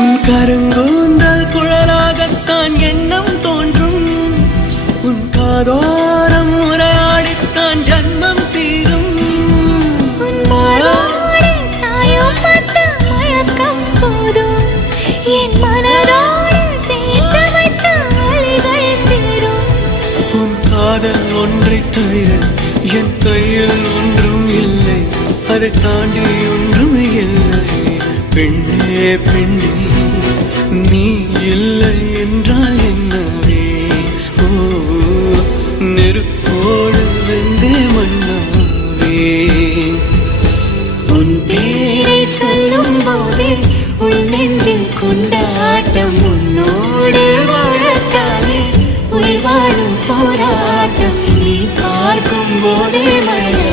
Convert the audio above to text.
உன் கருங்கூந்தல் குழலாகத்தான் எண்ணம் தோன்றும். உன் காதோரம் உரையாடித்தான் ஜன்மம் தீரும். என் மனதோடு சேர்த்து வைத்த அலைகள் தீரும். உன் காதல் ஒன்றை தவிர என் கையில் ஒன்றும் இல்லை, அதை தாண்டி ஒன்றும் இல்லை. பெண்ணே பெண்ணே நீ இல்லை என்றால் என்னவே? ஓ நெருப்போடு வெந்தே மண்ணாவே. உன் பேரை சொல்லும் போதே உன் நெஞ்சில் கொண்டாட்டம். உன்னோடு வாழத்தானே உயிர் வாழும் போராட்டம். நீ பார்க்கும் போதே மழை